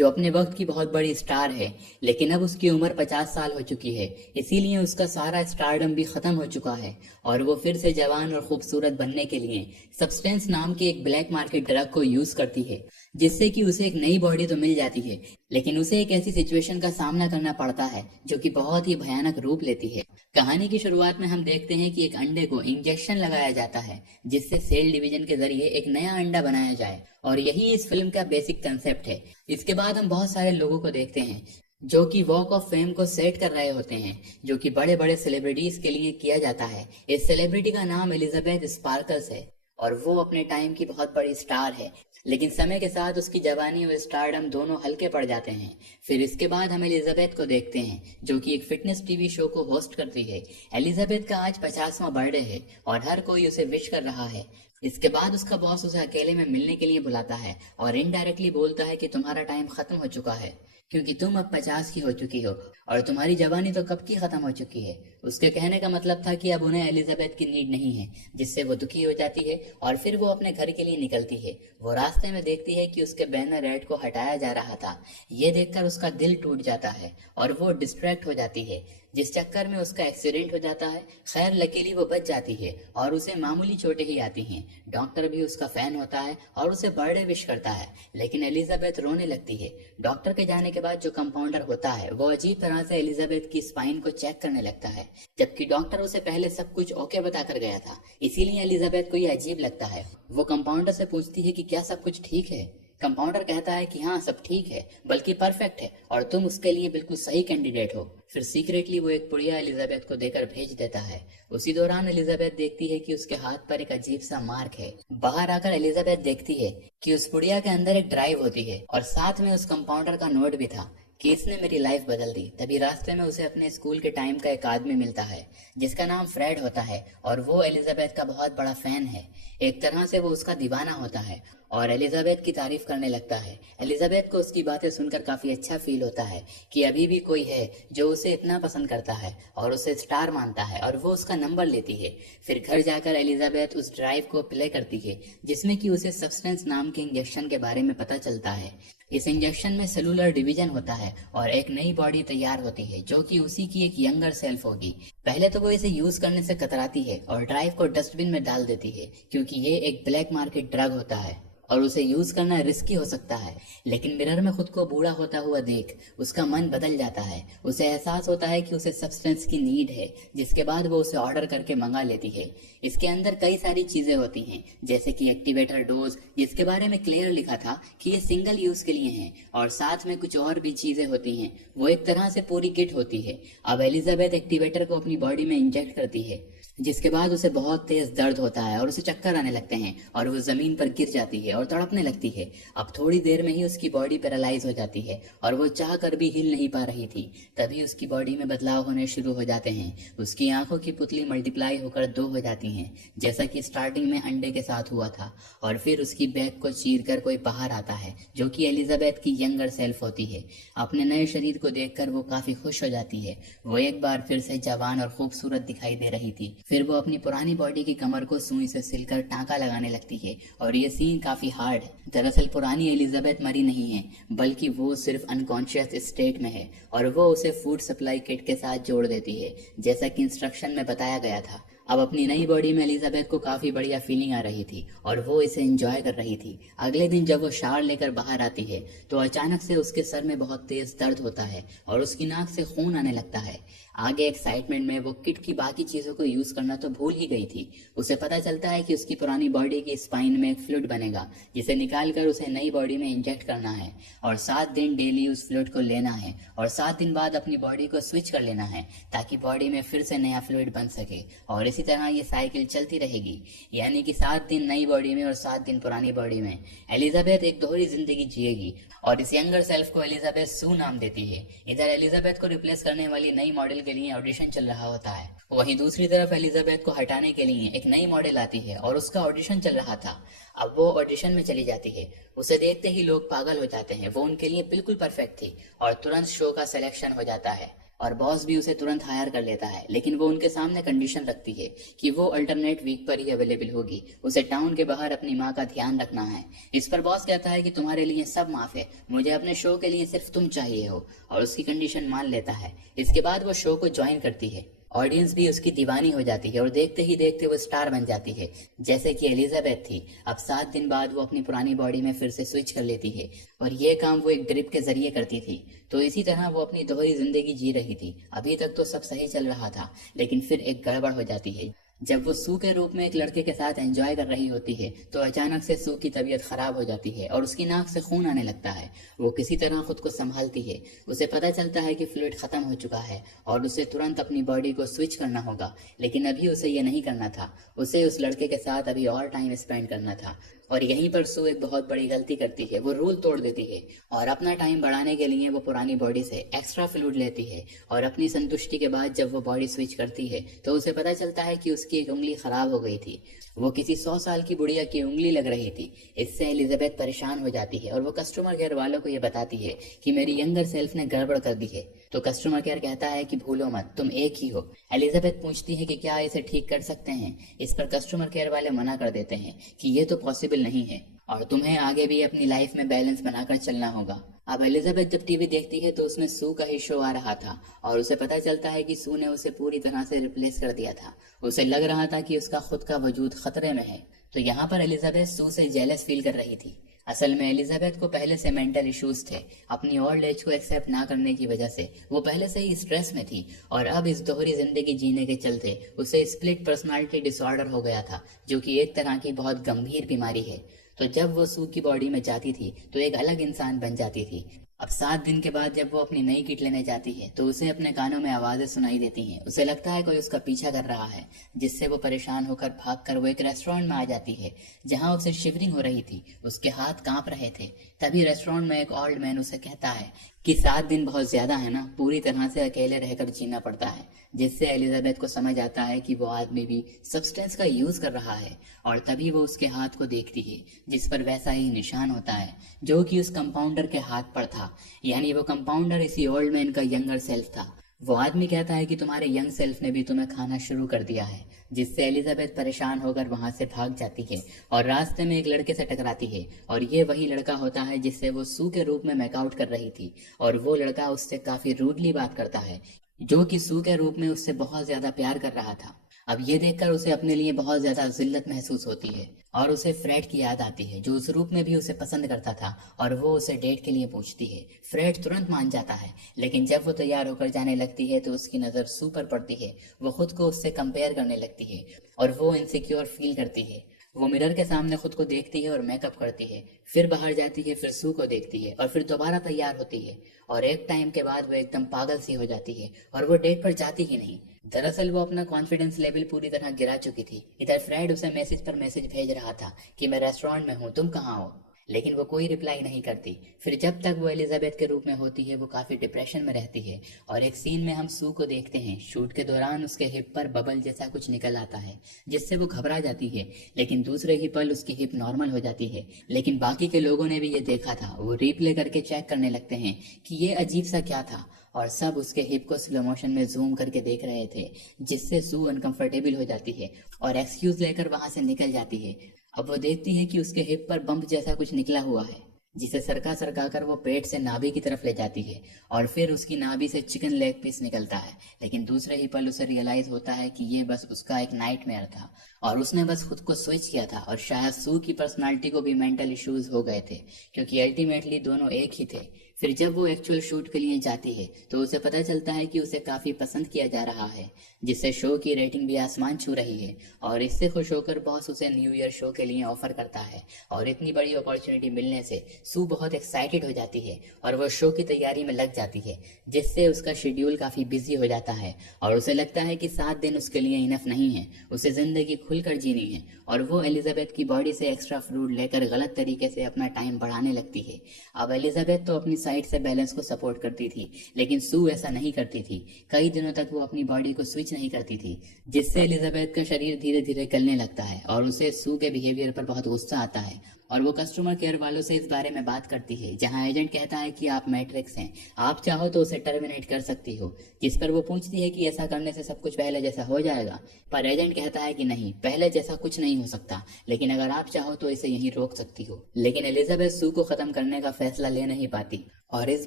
जो अपने वक्त की बहुत बड़ी स्टार है, लेकिन अब उसकी उम्र 50 साल हो चुकी है। इसीलिए उसका सारा स्टारडम भी खत्म हो चुका है और वो फिर से जवान और खूबसूरत बनने के लिए सब्सटेंस नाम के एक ब्लैक मार्केट ड्रग को यूज करती है, जिससे कि उसे एक नई बॉडी तो मिल जाती है, लेकिन उसे एक ऐसी सिचुएशन का सामना करना पड़ता है जो कि बहुत ही भयानक रूप लेती है। कहानी की शुरुआत में हम देखते हैं कि एक अंडे को इंजेक्शन लगाया जाता है, जिससे सेल डिवीजन के जरिए एक नया अंडा बनाया जाए, और यही इस फिल्म का बेसिक कंसेप्ट है। इसके बाद हम बहुत सारे लोगों को देखते हैं जो कि वॉक ऑफ फेम को सेट कर रहे होते हैं, जो कि बड़े बड़े सेलिब्रिटीज के लिए किया जाता है। इस सेलिब्रिटी का नाम एलिजाबेथ स्पार्कल्स है और वो अपने टाइम की बहुत बड़ी स्टार है, लेकिन समय के साथ उसकी जवानी और स्टारडम दोनों हल्के पड़ जाते हैं। फिर इसके बाद हम एलिजाबेथ को देखते हैं जो कि एक फिटनेस टीवी शो को होस्ट करती है। एलिजाबेथ का आज 50वां बर्थडे है और हर कोई उसे विश कर रहा है। इसके बाद उसका बॉस उसे अकेले में मिलने के लिए बुलाता है और इनडायरेक्टली बोलता है कि तुम्हारा टाइम खत्म हो चुका है, क्योंकि तुम अब 50 की हो चुकी हो और तुम्हारी जवानी तो कब की खत्म हो चुकी है। उसके कहने का मतलब था कि अब उन्हें एलिजाबेथ की नीड नहीं है, जिससे वो दुखी हो जाती है और फिर वो अपने घर के लिए निकलती है। वो रास्ते में देखती है कि उसके बैनर एड को हटाया जा रहा था। ये देखकर उसका दिल टूट जाता है और वो डिस्ट्रैक्ट हो जाती है, जिस चक्कर में उसका एक्सीडेंट हो जाता है। खैर लकीली वो बच जाती है और उसे मामूली चोटें ही आती हैं। डॉक्टर भी उसका फैन होता है और उसे बर्थडे विश करता है, लेकिन एलिजाबेथ रोने लगती है। डॉक्टर के जाने के बाद जो कंपाउंडर होता है वो अजीब तरह से एलिजाबेथ की स्पाइन को चेक करने लगता है, जबकि डॉक्टर उसे पहले सब कुछ ओके बताकर गया था। इसीलिए एलिजाबेथ को ये अजीब लगता है। वो कंपाउंडर से पूछती है कि क्या सब कुछ ठीक है। कंपाउंडर कहता है कि हाँ सब ठीक है, बल्कि परफेक्ट है और तुम उसके लिए बिल्कुल सही कैंडिडेट हो। फिर सीक्रेटली वो एक पुड़िया एलिजाबेथ को देकर भेज देता है। उसी दौरान एलिजाबेथ देखती है कि उसके हाथ पर एक अजीब सा मार्क है। बाहर आकर एलिजाबेथ देखती है कि उस पुड़िया के अंदर एक ड्राइव होती है और साथ में उस कंपाउंडर का नोट भी था कि इसने मेरी लाइफ बदल दी। तभी रास्ते में उसे अपने स्कूल के टाइम का एक आदमी मिलता है जिसका नाम फ्रेड होता है और वो एलिजाबेथ का बहुत बड़ा फैन है। एक तरह से वो उसका दीवाना होता है और एलिजाबेथ की तारीफ करने लगता है। एलिजाबेथ को उसकी बातें सुनकर काफी अच्छा फील होता है कि अभी भी कोई है जो उसे इतना पसंद करता है और उसे स्टार मानता है, और वो उसका नंबर लेती है। फिर घर जाकर एलिजाबेथ उस ड्राइव को प्ले करती है जिसमें कि उसे सब्सटेंस नाम के इंजेक्शन के बारे में पता चलता है। इस इंजेक्शन में सेलुलर डिवीजन होता है और एक नई बॉडी तैयार होती है जो कि उसी की एक यंगर सेल्फ होगी। पहले तो वो इसे यूज करने से कतराती है और ड्राइव को डस्टबिन में डाल देती है, क्योंकि ये एक ब्लैक मार्केट ड्रग होता है और उसे यूज करना रिस्की हो सकता है। लेकिन मिरर में खुद को बूढ़ा होता हुआ देख उसका मन बदल जाता है। उसे एहसास होता है कि उसे सब्सटेंस की नीड है, जिसके बाद वो उसे ऑर्डर करके मंगा लेती है। इसके अंदर कई सारी चीजें होती हैं, जैसे कि एक्टिवेटर डोज, जिसके बारे में क्लियर लिखा था कि ये सिंगल यूज के लिए है, और साथ में कुछ और भी चीजें होती हैं। वो एक तरह से पूरी किट होती है। अब एलिजाबेथ एक्टिवेटर को अपनी बॉडी में इंजेक्ट करती है, जिसके बाद उसे बहुत तेज दर्द होता है और उसे चक्कर आने लगते हैं और वो जमीन पर गिर जाती है और तड़पने लगती है। अब थोड़ी देर में ही उसकी बॉडी पैरालाइज हो जाती है और वो चाह कर भी हिल नहीं पा रही थी। तभी उसकी बॉडी में बदलाव होने शुरू हो जाते हैं। उसकी आंखों की पुतली मल्टीप्लाई होकर 2 हो जाती हैं, जैसा कि स्टार्टिंग में अंडे के साथ हुआ था। और फिर उसकी बैक को चीर कर कोई बाहर आता है जो कि एलिजाबेथ की यंगर सेल्फ होती है। अपने नए शरीर को देखकर वो काफी खुश हो जाती है। वो एक बार फिर से जवान और खूबसूरत दिखाई दे रही थी। फिर वो अपनी पुरानी बॉडी की कमर को सुई से सिलकर टांका लगाने लगती है और ये सीन काफी हार्ड है। दरअसल पुरानी एलिजाबेथ मरी नहीं है, बल्कि वो सिर्फ अनकॉन्शियस स्टेट में है और वो उसे फूड सप्लाई किट के साथ जोड़ देती है, जैसा कि इंस्ट्रक्शन में बताया गया था। अब अपनी नई बॉडी में एलिजाबेथ को काफी बढ़िया फीलिंग आ रही थी और वो इसे एंजॉय कर रही थी। अगले दिन जब वो शावर लेकर बाहर आती है तो अचानक से उसके सर में बहुत तेज दर्द होता है और उसकी नाक से खून आने लगता है। आगे एक्साइटमेंट में वो किट की बाकी चीजों को यूज करना तो भूल ही गई थी। उसे पता चलता है कि उसकी पुरानी बॉडी की स्पाइन में एक फ्लूइड बनेगा, जिसे निकालकर उसे नई बॉडी में इंजेक्ट करना है और 7 दिन डेली उस फ्लूइड को लेना है और 7 दिन बाद अपनी बॉडी को स्विच कर लेना है, ताकि बॉडी में फिर से नया फ्लूइड बन सके। और इसी तरह ये साइकिल चलती रहेगी, यानी कि 7 दिन नई बॉडी में और 7 दिन पुरानी बॉडी में। एलिजाबेथ एक दोहरी जिंदगी जिएगी और इस यंगर सेल्फ को एलिजाबेथ सू नाम देती है। इधर एलिजाबेथ को रिप्लेस करने वाली नई मॉडल के लिए ऑडिशन चल रहा होता है। वहीं दूसरी तरफ एलिजाबेथ को हटाने के लिए एक नई मॉडल आती है और उसका ऑडिशन चल रहा था। अब वो ऑडिशन में चली जाती है। उसे देखते ही लोग पागल हो जाते हैं। वो उनके लिए बिल्कुल परफेक्ट थी और तुरंत शो का सिलेक्शन हो जाता है। और बॉस भी उसे तुरंत हायर कर लेता है, लेकिन वो उनके सामने कंडीशन रखती है कि वो अल्टरनेट वीक पर ही अवेलेबल होगी, उसे टाउन के बाहर अपनी माँ का ध्यान रखना है। इस पर बॉस कहता है कि तुम्हारे लिए सब माफ है, मुझे अपने शो के लिए सिर्फ तुम चाहिए हो, और उसकी कंडीशन मान लेता है। इसके बाद वो शो को ज्वाइन करती है। ऑडियंस भी उसकी दीवानी हो जाती है और देखते ही देखते वो स्टार बन जाती है, जैसे कि एलिजाबेथ थी। अब 7 दिन बाद वो अपनी पुरानी बॉडी में फिर से स्विच कर लेती है, और ये काम वो एक ड्रिप के जरिए करती थी। तो इसी तरह वो अपनी दोहरी जिंदगी जी रही थी। अभी तक तो सब सही चल रहा था, लेकिन फिर एक गड़बड़ हो जाती है। जब वो सू के रूप में एक लड़के के साथ एंजॉय कर रही होती है, तो अचानक से सू की तबीयत खराब हो जाती है और उसकी नाक से खून आने लगता है। वो किसी तरह खुद को संभालती है। उसे पता चलता है कि फ्लूइड खत्म हो चुका है और उसे तुरंत अपनी बॉडी को स्विच करना होगा, लेकिन अभी उसे ये नहीं करना था। उसे उस लड़के के साथ अभी और टाइम स्पेंड करना था। और यहीं पर सू एक बहुत बड़ी गलती करती है। वो रूल तोड़ देती है और अपना टाइम बढ़ाने के लिए वो पुरानी बॉडी से एक्स्ट्रा फ्लूइड लेती है। और अपनी संतुष्टि के बाद जब वो बॉडी स्विच करती है, तो उसे पता चलता है कि उसकी एक उंगली खराब हो गई थी। वो किसी 100 साल की बुढ़िया की उंगली लग रही थी। इससे एलिजाबेथ परेशान हो जाती है और वो कस्टमर केयर वालों को ये बताती है कि मेरी यंगर सेल्फ ने गड़बड़ कर दी है। तो कस्टमर केयर कहता है कि भूलो मत, तुम एक ही हो। एलिजाबेथ पूछती है कि क्या इसे ठीक कर सकते हैं। इस पर कस्टमर केयर वाले मना कर देते हैं कि ये तो पॉसिबल नहीं है और तुम्हें आगे भी अपनी लाइफ में बैलेंस बनाकर चलना होगा। अब एलिजाबेथ जब टीवी देखती है तो उसमें सू का ही शो आ रहा था और उसे पता चलता है कि सू ने उसे पूरी तरह से रिप्लेस कर दिया था। उसे लग रहा था कि उसका खुद का वजूद खतरे में है। तो यहाँ पर एलिजाबेथ सू से जेलस फील कर रही थी। असल में एलिजाबेथ को पहले से मेंटल इश्यूज थे। अपनी ओल्ड एज को एक्सेप्ट ना करने की वजह से वो पहले से ही स्ट्रेस में थी, और अब इस दोहरी जिंदगी जीने के चलते उसे स्प्लिट पर्सनालिटी डिसऑर्डर हो गया था, जो कि एक तरह की बहुत गंभीर बीमारी है। तो जब वो सू की बॉडी में जाती थी तो एक अलग इंसान बन जाती थी। अब 7 दिन के बाद जब वो अपनी नई किट लेने जाती है तो उसे अपने कानों में आवाजें सुनाई देती हैं। उसे लगता है कोई उसका पीछा कर रहा है, जिससे वो परेशान होकर भागकर वो एक रेस्टोरेंट में आ जाती है, जहां उसे शिवरिंग हो रही थी। उसके हाथ कांप रहे थे। तभी रेस्टोरेंट में एक ओल्ड मैन उसे कहता है कि 7 दिन बहुत ज्यादा है ना, पूरी तरह से अकेले रहकर जीना पड़ता है। जिससे एलिजाबेथ को समझ आता है कि वो आदमी भी सब्सटेंस का यूज कर रहा है। और तभी वो उसके हाथ को देखती है, जिस पर वैसा ही निशान होता है जो कि उस कंपाउंडर के हाथ पर था। यानी वो कंपाउंडर इसी ओल्ड मैन का यंगर सेल्फ था। वो आदमी कहता है कि तुम्हारे यंग सेल्फ ने भी तुम्हें खाना शुरू कर दिया है। जिससे एलिजाबेथ परेशान होकर वहां से भाग जाती है और रास्ते में एक लड़के से टकराती है, और ये वही लड़का होता है जिससे वो सू के रूप में मेकआउट कर रही थी। और वो लड़का उससे काफी रूडली बात करता है, जो कि सू के रूप में उससे बहुत ज्यादा प्यार कर रहा था। अब ये देखकर उसे अपने लिए बहुत ज्यादा जिल्लत महसूस होती है और उसे फ्रेड की याद आती है, जो उस रूप में भी उसे पसंद करता था, और वो उसे डेट के लिए पूछती है। फ्रेड तुरंत मान जाता है, लेकिन जब वो तैयार होकर जाने लगती है तो उसकी नजर सू पर पड़ती है। वो खुद को उससे कंपेयर करने लगती है और वो इनसिक्योर फील करती है। वो मिरर के सामने खुद को देखती है और मेकअप करती है, फिर बाहर जाती है, फिर सू को देखती है और फिर दोबारा तैयार होती है। और एक टाइम के बाद वो एकदम पागल सी हो जाती है और वो डेट पर जाती ही नहीं। दरअसल वो अपना कॉन्फिडेंस लेवल पूरी तरह गिरा चुकी थी। इधर फ्रेड उसे मैसेज पर मैसेज भेज रहा था कि मैं रेस्टोरेंट में हूँ, तुम कहाँ हो, लेकिन वो कोई रिप्लाई नहीं करती। फिर जब तक वो एलिजाबेथ के रूप में होती है वो काफी डिप्रेशन में रहती है। और एक सीन में हम सू को देखते हैं, शूट के दौरान उसके हिप पर बबल जैसा कुछ निकल आता है, जिससे वो घबरा जाती है, लेकिन दूसरे ही पल उसकी हिप नॉर्मल हो जाती है। लेकिन बाकी के लोगों ने भी ये देखा था। वो रिप्ले करके चेक करने लगते हैं कि ये अजीब सा क्या था, और सब उसके हिप को स्लो मोशन में जूम करके देख रहे थे, जिससे सू अनकंफर्टेबल हो जाती है और एक्सक्यूज लेकर वहां से निकल जाती है। अब वो देखती है कि उसके हिप पर बम्प जैसा कुछ निकला हुआ है, जिसे सरका सरका कर वो पेट से नाभि की तरफ ले जाती है, और फिर उसकी नाभि से चिकन लेग पीस निकलता है। लेकिन दूसरे ही पल उसे रियलाइज होता है कि ये बस उसका एक नाइटमेयर था और उसने बस खुद को स्विच किया था, और शायद सू की पर्सनालिटी को भी मेंटल इश्यूज हो गए थे, क्योंकि अल्टीमेटली दोनों एक ही थे। फिर जब वो एक्चुअल शूट के लिए जाती है तो उसे पता चलता है कि उसे काफी पसंद किया जा रहा है, जिससे शो की रेटिंग भी आसमान छू रही है। और इससे खुश होकर बॉस उसे न्यू ईयर शो के लिए ऑफर करता है, और इतनी बड़ी अपॉर्चुनिटी मिलने से सू बहुत एक्साइटेड हो जाती है और वो शो की तैयारी में लग जाती है, जिससे उसका शेड्यूल काफी बिजी हो जाता है। और उसे लगता है कि 7 दिन उसके लिए इनफ नहीं है, उसे जिंदगी खुलकर जीनी है। और वो एलिजाबेथ की बॉडी से एक्स्ट्रा फ्रूट लेकर गलत तरीके से अपना टाइम बढ़ाने लगती है। अब एलिजाबेथ तो अपनी साइड से बैलेंस को सपोर्ट करती थी, लेकिन सू ऐसा नहीं करती थी। कई दिनों तक वो अपनी बॉडी को स्विच नहीं करती थी, जिससे एलिजाबेथ का शरीर धीरे धीरे गलने लगता है और उसे सू के बिहेवियर पर बहुत गुस्सा आता है। और वो कस्टमर केयर वालों से इस बारे में बात करती है, जहां एजेंट कहता है कि आप मैट्रिक्स हैं, आप चाहो तो उसे टर्मिनेट कर सकती हो। जिस पर वो पूछती है कि ऐसा करने से सब कुछ पहले जैसा हो जाएगा, पर एजेंट कहता है कि नहीं, पहले जैसा कुछ नहीं हो सकता, लेकिन अगर आप चाहो तो इसे यहीं रोक सकती हो। लेकिन एलिजाबेथ सू को खत्म करने का फैसला ले नहीं पाती, और इस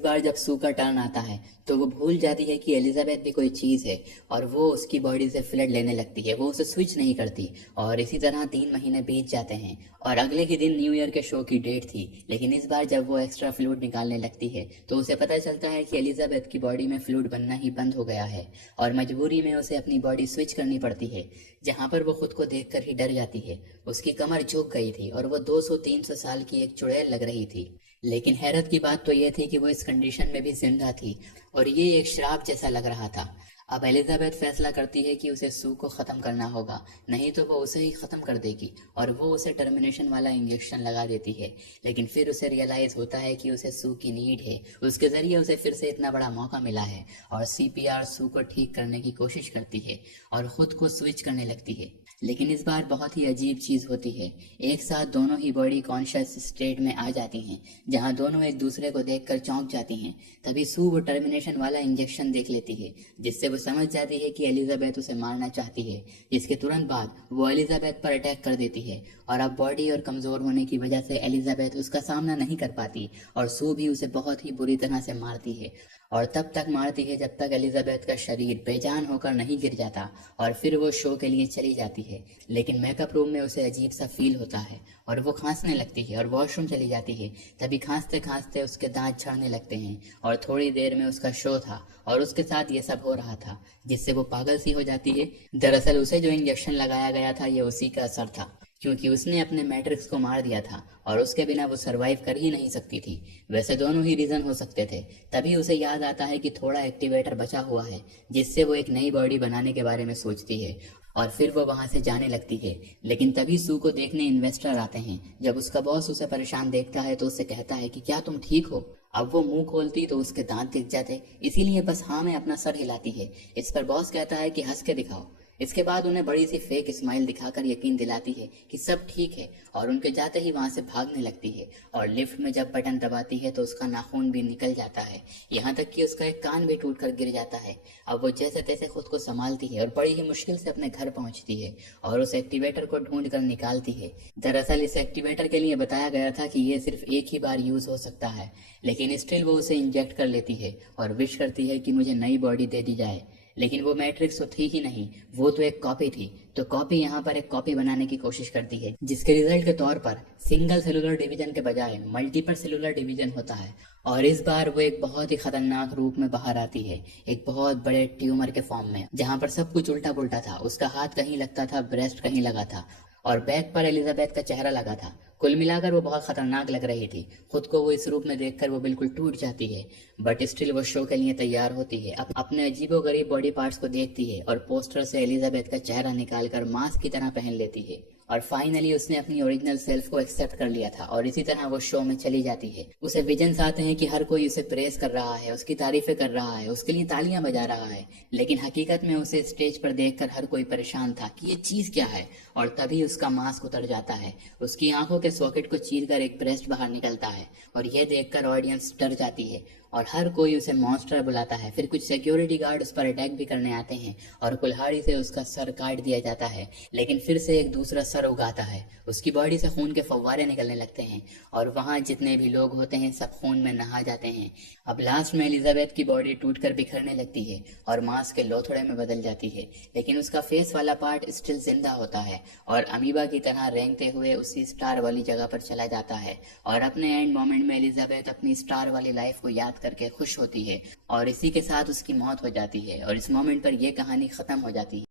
बार जब सू का टर्न आता है तो वो भूल जाती है कि एलिजाबेथ भी कोई चीज़ है, और वो उसकी बॉडी से फ्लड लेने लगती है। वो उसे स्विच नहीं करती, और इसी तरह 3 महीने बीत जाते हैं और अगले ही दिन न्यू ईयर के शो की डेट थी। लेकिन इस बार जब वो एक्स्ट्रा फ्लूइड निकालने लगती है तो उसे पता चलता है कि एलिजाबेथ की बॉडी में फ्लूइड बनना ही बंद हो गया है, और मजबूरी में उसे अपनी बॉडी स्विच करनी पड़ती है, जहाँ पर वो खुद को देखकर ही डर जाती है। उसकी कमर झुक गई थी और वो 200-300 साल की एक चुड़ैल लग रही थी। लेकिन हैरत की बात तो यह थी कि वो इस कंडीशन में भी जिंदा थी, और ये एक श्राप जैसा लग रहा था। अब एलिजाबेथ फैसला करती है कि उसे सू को ख़त्म करना होगा, नहीं तो वो उसे ही ख़त्म कर देगी, और वो उसे टर्मिनेशन वाला इंजेक्शन लगा देती है। लेकिन फिर उसे रियलाइज़ होता है कि उसे सू की नीड है, उसके ज़रिए उसे फिर से इतना बड़ा मौका मिला है, और सीपीआर सू को ठीक करने की कोशिश करती है और ख़ुद को स्विच करने लगती है। लेकिन इस बार बहुत ही अजीब चीज़ होती है। एक साथ दोनों ही बॉडी कॉन्शियस स्टेट में आ जाती हैं, जहां दोनों एक दूसरे को देखकर चौंक जाती हैं। तभी सू वो टर्मिनेशन वाला इंजेक्शन देख लेती है, जिससे वो समझ जाती है कि एलिजाबेथ उसे मारना चाहती है। जिसके तुरंत बाद वो एलिजाबेथ पर अटैक कर देती है, और अब बॉडी और कमज़ोर होने की वजह से एलिजाबेथ उसका सामना नहीं कर पाती, और सू भी उसे बहुत ही बुरी तरह से मारती है, और तब तक मारती है जब तक एलिजाबेथ का शरीर बेजान होकर नहीं गिर जाता, और फिर वो शो के लिए चली जाती है। लेकिन मेकअप रूम में उसे अजीब सा फील होता है, और वो खांसने लगती है और वॉशरूम चली जाती है। तभी खांसते खांसते उसके दांत झड़ने लगते हैं, और थोड़ी देर में उसका शो था और उसके साथ ये सब हो रहा था, जिससे वो पागल सी हो जाती है। दरअसल उसे जो इंजेक्शन लगाया गया था ये उसी का असर था, क्योंकि उसने अपने मैट्रिक्स को मार दिया था, और उसके बिना वो सरवाइव कर ही नहीं सकती थी। वैसे दोनों ही रीज़न हो सकते थे। तभी उसे याद आता है कि थोड़ा एक्टिवेटर बचा हुआ है, जिससे वो एक नई बॉडी बनाने के बारे में सोचती है, और फिर वो वहां से जाने लगती है। लेकिन तभी सू को देखने इन्वेस्टर आते हैं। जब उसका बॉस उसे परेशान देखता है तो उससे कहता है कि क्या तुम ठीक हो? अब वो मुंह खोलती तो उसके दांत दिख जाते, इसीलिए बस हाँ में अपना सर हिलाती है। इस पर बॉस कहता है कि हंस के दिखाओ। इसके बाद उन्हें बड़ी सी फेक स्माइल दिखाकर यकीन दिलाती है कि सब ठीक है, और उनके जाते ही वहां से भागने लगती है, और लिफ्ट में जब बटन दबाती है तो उसका नाखून भी निकल जाता है, यहाँ तक कि उसका एक कान भी टूट कर गिर जाता है। अब वो जैसे तैसे खुद को संभालती है और बड़ी ही मुश्किल से अपने घर पहुंचती है, और उस एक्टिवेटर को ढूंढ कर निकालती है। दरअसल इस एक्टिवेटर के लिए बताया गया था कि ये सिर्फ एक ही बार यूज हो सकता है, लेकिन स्टिल वो उसे इंजेक्ट कर लेती है और विश करती है कि मुझे नई बॉडी दे दी जाए। लेकिन वो मैट्रिक्स तो थी ही नहीं, वो तो एक कॉपी थी। तो कॉपी यहाँ पर एक कॉपी बनाने की कोशिश करती है, जिसके रिजल्ट के तौर पर सिंगल सेलुलर डिवीजन के बजाय मल्टीपल सेलुलर डिवीजन होता है। और इस बार वो एक बहुत ही खतरनाक रूप में बाहर आती है, एक बहुत बड़े ट्यूमर के फॉर्म में, जहाँ पर सब कुछ उल्टा पुल्टा था। उसका हाथ कहीं लगता था, ब्रेस्ट कहीं लगा था, और बैक पर एलिजाबेथ का चेहरा लगा था। कुल मिलाकर वो बहुत खतरनाक लग रही थी। खुद को वो इस रूप में देखकर वो बिल्कुल टूट जाती है, बट स्टिल वो शो के लिए तैयार होती है। अपने अजीबोगरीब बॉडी पार्ट्स को देखती है और पोस्टर से एलिजाबेथ का चेहरा निकालकर मास्क की तरह पहन लेती है, और फाइनली उसने अपनी ओरिजिनल सेल्फ को एक्सेप्ट कर लिया था, और इसी तरह वो शो में चली जाती है। उसे विजन्स आते हैं कि हर कोई उसे प्रेस कर रहा है, उसकी तारीफें कर रहा है, उसके लिए तालियां बजा रहा है, लेकिन हकीकत में उसे स्टेज पर देखकर हर कोई परेशान था कि ये चीज क्या है। और तभी उसका मास्क उतर जाता है, उसकी आंखों के सॉकेट को चीरकर एक ब्रेस्ट बाहर निकलता है, और यह देखकर ऑडियंस डर जाती है, और हर कोई उसे मॉन्स्टर बुलाता है। फिर कुछ सिक्योरिटी गार्ड उस पर अटैक भी करने आते हैं, और कुल्हाड़ी से उसका सर काट दिया जाता है, लेकिन फिर से एक दूसरा सर उगाता है। उसकी बॉडी से खून के फव्वारे निकलने लगते हैं, और वहां जितने भी लोग होते हैं सब खून में नहा जाते हैं। अब लास्ट में एलिजाबेथ की बॉडी टूटकर बिखरने लगती है और मांस के लोथड़े में बदल जाती है, लेकिन उसका फेस वाला पार्ट स्टिल जिंदा होता है, और अमीबा की तरह रेंगते हुए उसी स्टार वाली जगह पर चला जाता है। और अपने एंड मोमेंट में एलिजाबेथ अपनी स्टार वाली लाइफ को याद करके खुश होती है, और इसी के साथ उसकी मौत हो जाती है, और इस मोमेंट पर यह कहानी खत्म हो जाती है।